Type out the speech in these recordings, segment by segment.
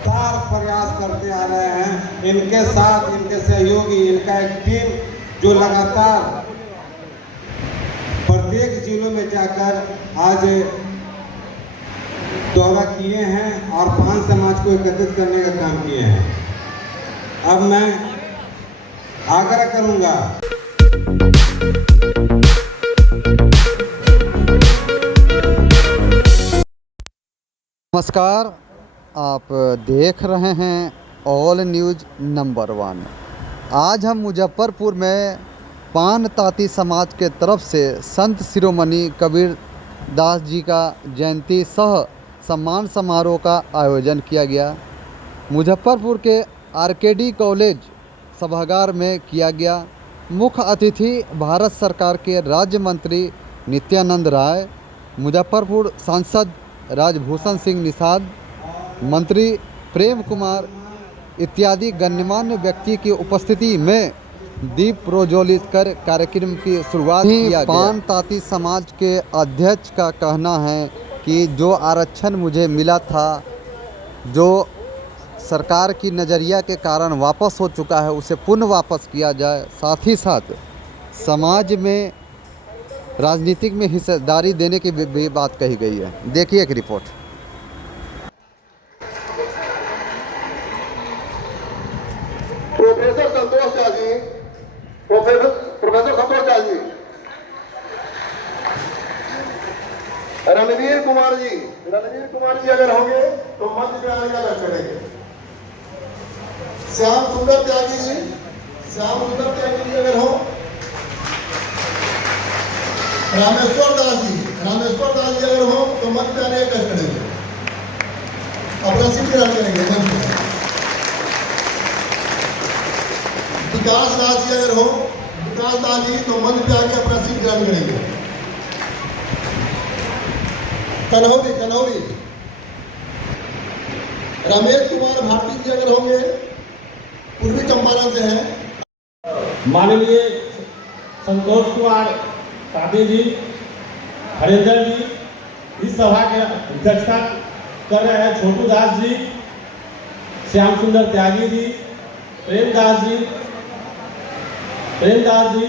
लगातार प्रयास करते आ रहे हैं। इनके साथ इनके सहयोगी, इनका एक टीम जो लगातार प्रत्येक जिलों में जाकर आज दौरा किए हैं और पान समाज को एकत्रित करने का काम किए हैं। अब मैं आग्रह करूंगा नमस्कार, आप देख रहे हैं ऑल न्यूज़ नंबर 1। आज हम मुजफ्फरपुर में पान ताती समाज के तरफ से संत शिरोमणि कबीर दास जी का जयंती सह सम्मान समारोह का आयोजन किया गया। मुजफ्फरपुर के आरकेडी कॉलेज सभागार में किया गया। मुख्य अतिथि भारत सरकार के राज्य मंत्री नित्यानंद राय, मुजफ्फरपुर सांसद राजभूषण सिंह निषाद, मंत्री प्रेम कुमार इत्यादि गण्यमान्य व्यक्ति की उपस्थिति में दीप प्रज्वलित कर कार्यक्रम की शुरुआत किया गया। पान ताती समाज के अध्यक्ष का कहना है कि जो आरक्षण मुझे मिला था, जो सरकार की नज़रिया के कारण वापस हो चुका है, उसे पुनः वापस किया जाए। साथ ही साथ समाज में राजनीतिक में हिस्सेदारी देने की भी बात कही गई है। देखिए एक report. Professor Santosh Jha ji, professor Santosh Jha ji, Ranveer Kumar ji अगर होंगे तो मंच पे आने का करेंगे। श्याम सुंदर त्यागी जी अगर हो, रामेश्वर दास जी अगर हो तो मंच पे आने का करेंगे। अपना सीट ग्रहण करेंगे मंच पे। विकास दास जी अगर हो, विकास दास जी तो मंच पे आके अपना सीट ग्रहण करेंगे। कन्हौली रमेश कुमार भारती जी अगर होंगे, पूर्वी चंपारण से हैं। माननीय संतोष कुमार पांडे जी, हरिंदर जी इस सभा के अध्यक्षता कर रहे हैं। छोटू दास जी, श्याम सुंदर त्यागी जी, प्रेमदास जी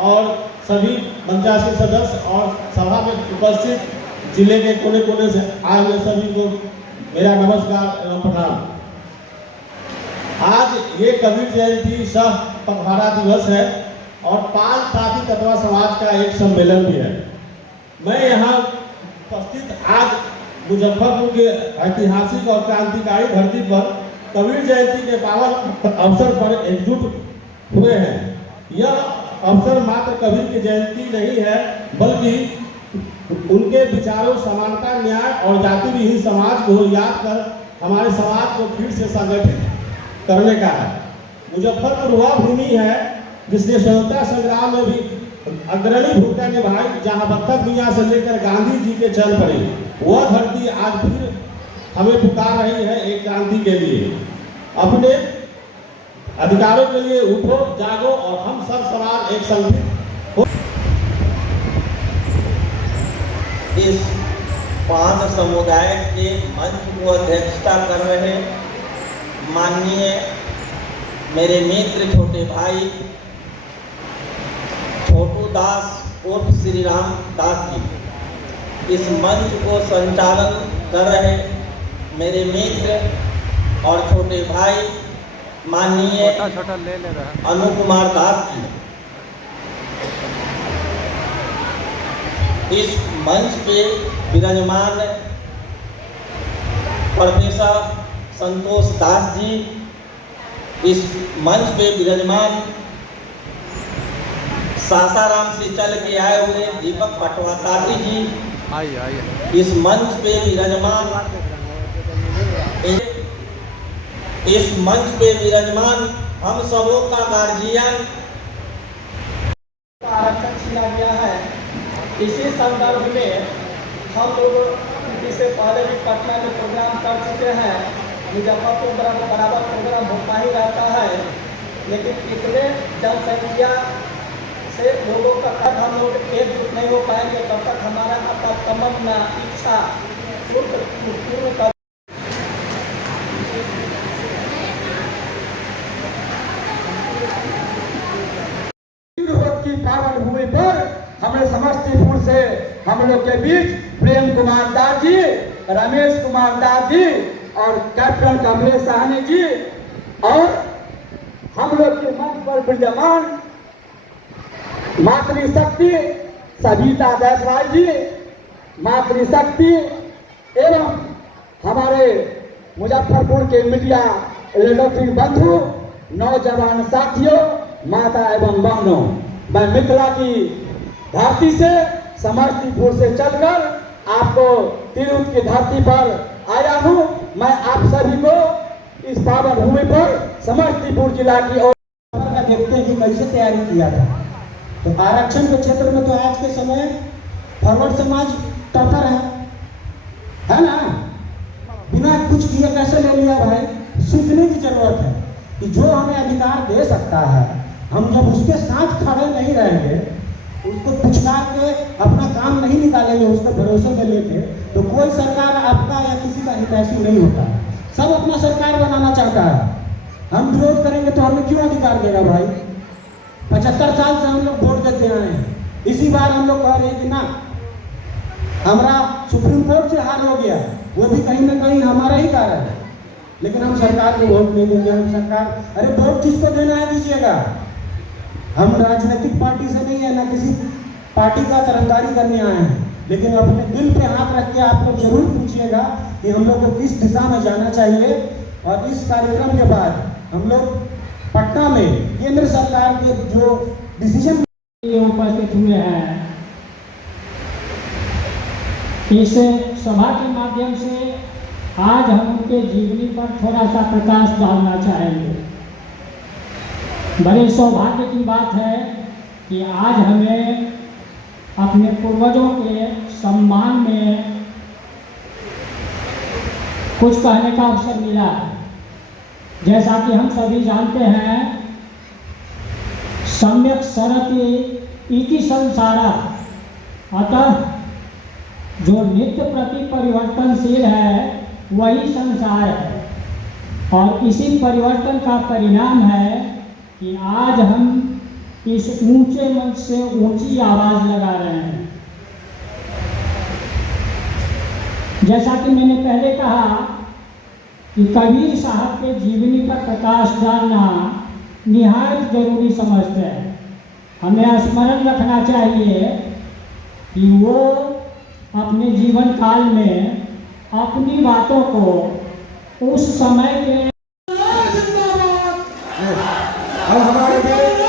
और सभी मंचासीन सदस्य और सभा में उपस्थित जिले के कोने कोने से आए हुए सभी को मेरा नमस्कार एवं प्रणाम। आज ये कबीर जयंती सह पखवाड़ा दिवस है और पान ताती तत्वा समाज का एक सम्मेलन भी है। मैं यहाँ उपस्थित आज मुजफ्फरपुर के ऐतिहासिक और क्रांतिकारी धरती पर कबीर जयंती के पावन अवसर पर एकजुट हुए हैं। यह अवसर मात्र कबीर की जयंती नहीं है, बल्कि उनके विचारों, समानता, न्याय और जाति विहीन समाज को याद कर हमारे समाज को फिर से संगठित करने का है। मुजफ्फरपुर वह भूमि है जिसने स्वतंत्रता संग्राम में भी अग्रणी भूमिका निभाई, जहां बख्तर मियां से लेकर गांधी जी के चल पड़े। वह धरती आज फिर हमें पुकार रही है एक क्रांति के लिए। अपने अधिकारों के लिए उठो, जागो और हम सब समाज एक संगठित हो। इस पान समुदाय के मंच को अध्यक्षता कर रहे माननीय मेरे मित्र छोटे भाई छोटू दास उर्फ श्री राम दास जी, इस मंच को संचालन कर रहे मेरे मित्र और छोटे भाई माननीय अनु कुमार दास जी, इस मंच पे विराजमान प्रोफेसर संतोष दास जी, इस मंच पे विराजमान सासाराम से चल के आए हुए दीपक पटवासाती जी, इस मंच पे विराजमान हम सबों का गार्जियन आरक्षण छीना गया है। इसी संदर्भ में हम लोग इससे पहले भी पटना में प्रोग्राम कर चुके हैं। मुजफ्फरपुर बराबर प्रोग्राम होता ही रहता है, लेकिन इतने जनसंख्या से लोगों का हम लोग एकजुट नहीं हो पाएंगे तब तक हमारा तमन्ना, इच्छा पूर्ण कर की पावन भूमि पर हमें समस्तीपुर से हम लोग के बीच प्रेम कुमार दास जी, रमेश कुमार दास जी और कैप्टन कमलेश साहनी जी और हम लोग के मंच पर विद्यमान मातृशक्ति सविता जायसवाल जी, मातृशक्ति एवं हमारे मुजफ्फरपुर के मीडिया इलेक्ट्रॉनिक बंधु, नौजवान साथियों, माता एवं बहनों, मैं मिथिला की धरती से समस्तीपुर से चलकर आपको तिरुपति की धरती पर आया हूँ। मैं आप सभी को इस पावन भूमि पर समस्तीपुर जिला की ओर देखते हैं कि कैसे तैयारी किया था। तो आरक्षण के क्षेत्र में तो आज के समय फॉरवर्ड समाज टॉपर है ना। बिना कुछ किए कैसे ले लिया भाई। सीखने की जरूरत है कि जो हमें अधिकार दे सकता है, हम जब उसके साथ खड़े नहीं रहेंगे, उसको पुचकार के अपना काम नहीं निकालेंगे उसके भरोसे में लेके, तो कोई सरकार आपका या किसी का हितैषी नहीं होता। सब अपना सरकार बनाना चाहता है। हम विरोध करेंगे तो हमें क्यों अधिकार देगा भाई। 75 साल से हम लोग वोट देते आए हैं। इसी बार हम लोग कह रहे हैं कि ना, हमारा सुप्रीम कोर्ट से हार हो गया, वो भी कहीं ना कहीं हमारा ही कारण है, लेकिन हम सरकार को वोट नहीं देंगे। हम सरकार, अरे वोट किसको देना है दीजिएगा। हम राजनीतिक पार्टी से नहीं है, ना किसी पार्टी का तरफदारी करने आए हैं, लेकिन अपने दिल पे हाथ रख के आप लोग जरूर पूछिएगा कि हम लोग को किस दिशा में जाना चाहिए। और इस कार्यक्रम के बाद हम लोग पटना में केंद्र सरकार के जो डिसीजन उपस्थित हुए हैं, इस सभा के माध्यम से आज हम उनके जीवनी पर थोड़ा सा प्रकाश डालना चाहेंगे। बड़े सौभाग्य की बात है कि आज हमें अपने पूर्वजों के सम्मान में कुछ कहने का अवसर मिला है। जैसा कि हम सभी जानते हैं, सम्यक सरति इति संसारा, अतः जो नित्य प्रति परिवर्तनशील है वही संसार है। और इसी परिवर्तन का परिणाम है कि आज हम इस ऊंचे मंच से ऊंची आवाज लगा रहे हैं। जैसा कि मैंने पहले कहा कि कबीर साहब के जीवनी पर प्रकाश डालना निहायत जरूरी समझते हैं। हमें स्मरण रखना चाहिए कि वो अपने जीवन काल में अपनी बातों को उस समय के अब हमारे कर रहे थे,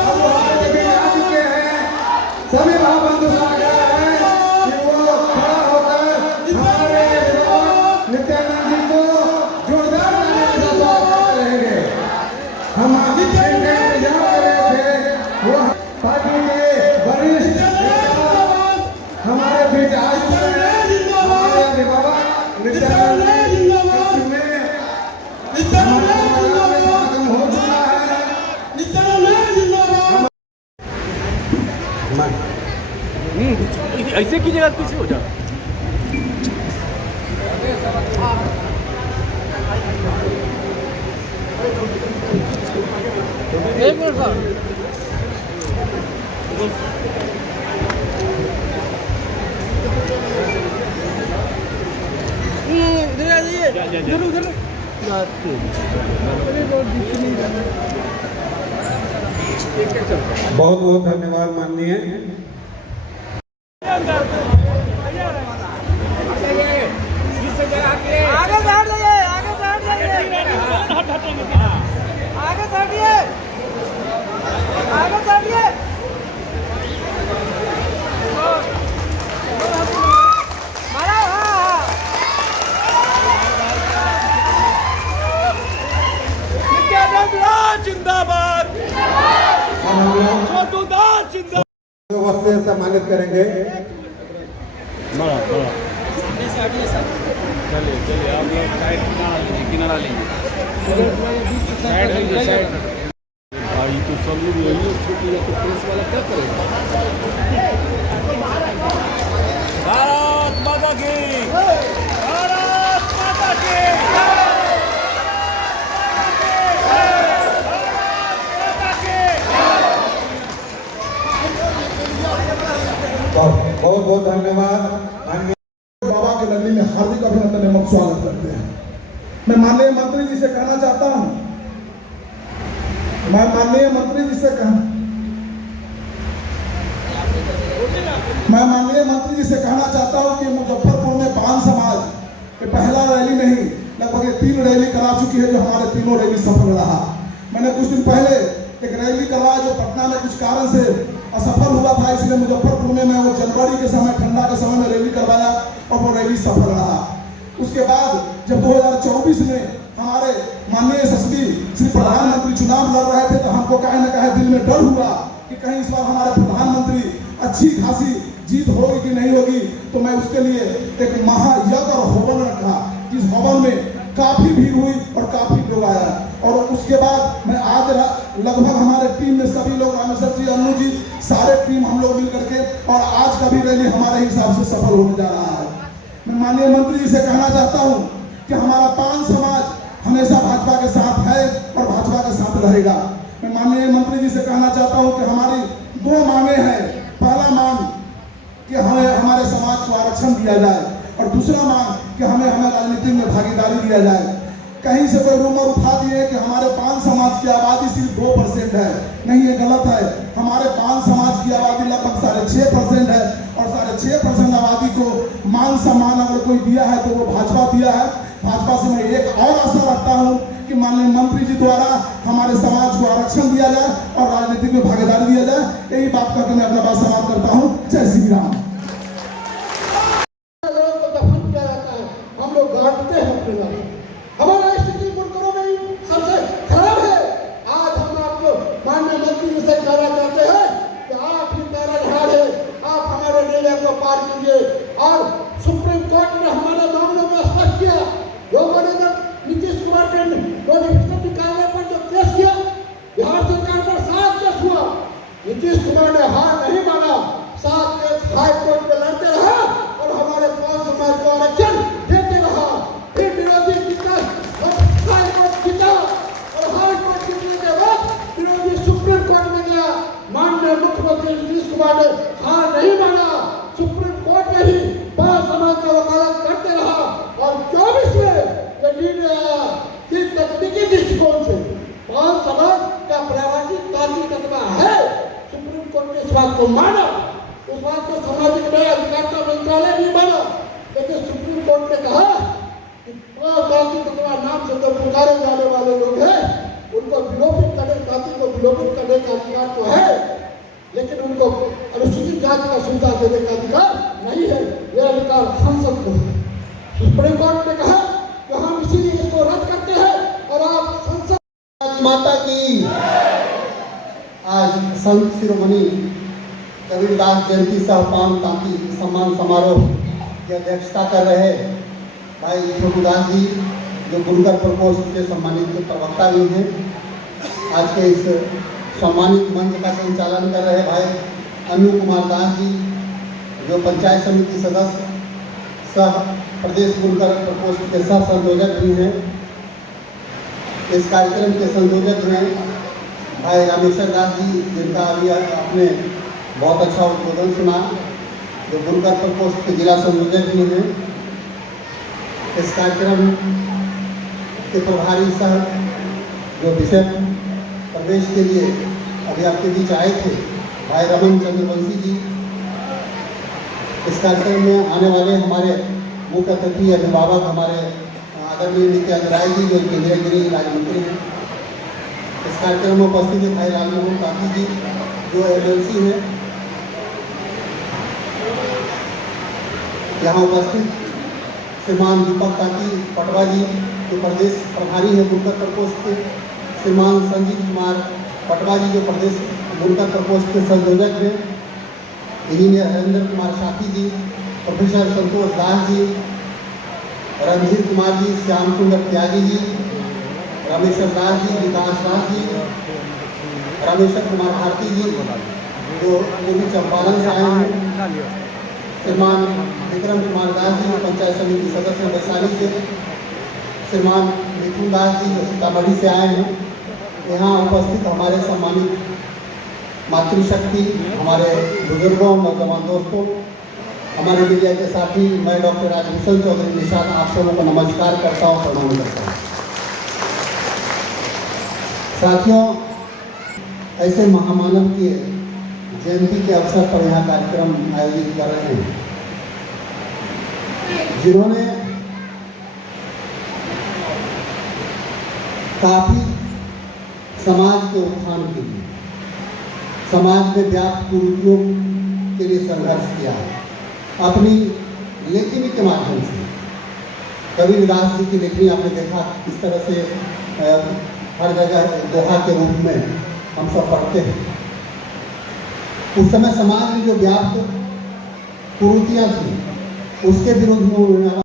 अब वो आगे भी आ चुके हैं। सभी भावबंधु आ गए हैं कि वो खड़ा होकर हमारे नित्यानंद जी को जोरदार तालियों से स्वागत करेंगे। हम इंतजार कर रहे थे, वो पार्टी के वरिष्ठ हमारे बीच आ चुके हैं। हमारे अभिभावक नित्यानंद ऐसे की जगह पीछे हो जा। एक मिनट सर, इधर आ जाइए, इधर उधर बहुत बहुत धन्यवाद माननीय। जिंदाबाद, वस्त्र से सम्मानित करेंगे। चलिए चलिए, आप लोग साइड किनारा लीजिए। भाई तो सब लोग यही लोग छुट्टी है, तो पुलिस वाला क्या करेगा। भारत माता की, भारत माता की। के नगरी में हार्दिक अभिनंदन एवं स्वागत करते हैं। मैं माननीय मंत्री जी से कहना चाहता हूं, मैं माननीय मंत्री जी से कहना चाहता हूं कि मुजफ्फरपुर में पान समाज ये पहला रैली नहीं, लगभग ये 3 रैली करा चुकी है, जो हमारे तीनों रैली सफल रहा। मैंने कुछ दिन पहले एक रैली करवाया जो पटना में कुछ कारण से असफल हुआ था, इसलिए मुजफ्फरपुर में मैं वो जनवरी के समय, ठंडा के समय में रैली करवाया और वो रैली सफल रहा। उसके बाद जब 2024 में हमारे माननीय यशस्वी श्री प्रधानमंत्री चुनाव लड़ रहे थे, तो हमको कहीं न कहीं दिल में डर हुआ कि कहीं इस बार हमारे प्रधानमंत्री अच्छी खासी जीत होगी कि नहीं होगी। तो मैं उसके लिए एक महायज्ञ और हवन रखा, जिस हवन में काफी भीड़ हुई और काफी लोग आया। और उसके बाद मैं आज लगभग हमारे टीम में सभी लोग, रामेश्वर जी, अन्नू जी, सारे टीम हम लोग मिल करके, और आज का भी रैली हमारे हिसाब से सफल होने जा रहा है। मैं माननीय मंत्री जी से कहना चाहता हूं कि हमारा पान समाज हमेशा भाजपा के साथ है और भाजपा के साथ रहेगा। मैं माननीय मंत्री जी से कहना चाहता हूं कि हमारी 2 मांगे हैं। पहला मांग कि हमें हमारे समाज को आरक्षण दिया जाए, और दूसरा मांग कि हमें राजनीति में भागीदारी दिया जाए। कहीं से कोई रूमर उठा दिए कि हमारे पान समाज की आबादी सिर्फ 2% है, नहीं, ये गलत है। हमारे पान समाज की आबादी लगभग 6.5% है, और 6.5% आबादी को मान सम्मान अगर कोई दिया है तो वो भाजपा दिया है। भाजपा से मैं एक और आशा रखता हूं कि माननीय मंत्री जी द्वारा हमारे समाज को आरक्षण दिया जाए और राजनीति में भागीदारी दिया जाए। यही बात करके मैं अपना बात समाप्त करता हूं। जय श्री राम। हम लोग गांठते हैं अपने नाम। हमारा स्थिति बुनकरों में सबसे खराब है। आज हम आपको माननीय मंत्री जी से कहना चाहते हैं कि आप ही ताराधार है, आप हमारे निर्णय को पार कीजिए। और सुप्रीम कोर्ट ने हमारे मामलों में स्पष्ट किया, जो मैंने नीतीश कुमार के नोटिफिकेशन निकालने पर जो केस किया, बिहार सरकार पर 7 केस हुआ, नीतीश कुमार ने हार नहीं माना, 7 केस हाई कोर्ट में लड़ते रहा और हमारे पान समाज को आरक्षण देते रहा। फिर विरोधी जीता, हाई कोर्ट जीता, और हाई कोर्ट जीतने के बाद विरोधी सुप्रीम कोर्ट में गया। माननीय मुख्यमंत्री नीतीश कुमार ने हार नहीं माना, सुप्रीम कोर्ट में ही पान समाज का वकालत करते रहा, और 24 में ये निर्णय आया कि तकनीकी दृष्टिकोण से पान समाज का प्रावधानिक तार्किक तत्व है। सुप्रीम कोर्ट ने इस बात को माना, उस बात को सामाजिक न्याय अधिकारिता मंत्रालय भी माना, लेकिन सुप्रीम कोर्ट ने कहा कि तार्किक तत्व नाम से तो पुकारे जाने वाले लोग हैं, उनको विलोपित करने, जाति को विलोपित करने का अधिकार तो है, लेकिन उनको अनुसूचित जाति का सुविधा देने का अधिकार नहीं है। यह अधिकार संसद को है। सुप्रीम कोर्ट ने कहा कि हम इसीलिए इसको रद्द करते हैं, और आप संसद माता की। आज संत शिरोमणि कबीरदास जयंती सह पान तांती सम्मान समारोह की अध्यक्षता कर रहे भाई छोटूदास जी, जो बुनकर प्रकोष्ठ के सम्मानित प्रवक्ता भी हैं। आज के इस सम्मानित मंच का संचालन कर रहे भाई अन्नू कुमार दास जी, जो पंचायत समिति सदस्य सह प्रदेश बुनकर प्रकोष्ठ के सह संयोजक भी हैं। इस कार्यक्रम के संयोजक हैं भाई रामेश्वर दास जी, जिनका अभी आपने बहुत अच्छा उद्बोधन सुना, जो बुनकर प्रकोष्ठ के जिला संयोजक भी हैं। इस कार्यक्रम के प्रभारी सह जो विषय प्रवेश के लिए अभी आपके बीच आए थे, भाई रमन चंद्रवंशी जी। इस कार्यक्रम में आने वाले हमारे मुख्य अतिथि अभिभावक हमारे आदरणीय नित्यानंद राय जी, जो केंद्रीय गृह राज्य मंत्री हैं। इस कार्यक्रम में उपस्थित है भाई लालमोहन तांती जी, जो एमएलसी हैं। यहाँ उपस्थित श्रीमान दीपक तांती पटवा जी, जो प्रदेश प्रभारी हैं बुनकर प्रकोष्ठ के, श्रीमान संजीव कुमार पटवा जी, जो प्रदेश बुनकर प्रकोष्ठ के संयोजक हैं, इंजीनियर हरेंद्र कुमार साथी जी, प्रोफेसर संतोष दास जी, रणधीर कुमार जी, श्याम सुंदर त्यागी जी, रामेश्वर दास जी, विकास दास जी, रामेश्वर कुमार भारती जी, जो पूर्वी चंपारण से आए हैं, श्रीमान विक्रम कुमार दास जी, पंचायत समिति सदस्य वैशाली से, श्रीमान मिथुन दास जी, जो सीतामढ़ी से आए हैं। यहाँ उपस्थित हमारे सम्मानित मातृशक्ति, हमारे बुजुर्गों, नौजवान दोस्तों, हमारे मीडिया के साथी मैं डॉक्टर राजभूषण चौधरी निषाद आप सबों को नमस्कार करता हूँ, प्रणाम करता हूँ। साथियों, ऐसे महामानव के जयंती के अवसर पर यहाँ कार्यक्रम आयोजित कर रहे हैं, जिन्होंने काफी समाज के उत्थान के लिए, समाज में व्याप्त कुरीतियों के लिए संघर्ष किया है। अपनी लेखनी के माध्यम से कबीरदास जी की लेखनी आपने देखा किस तरह से हर जगह दोहा के रूप में हम सब पढ़ते हैं। उस समय समाज में जो व्याप्त कुरीतियाँ थी उसके विरुद्ध में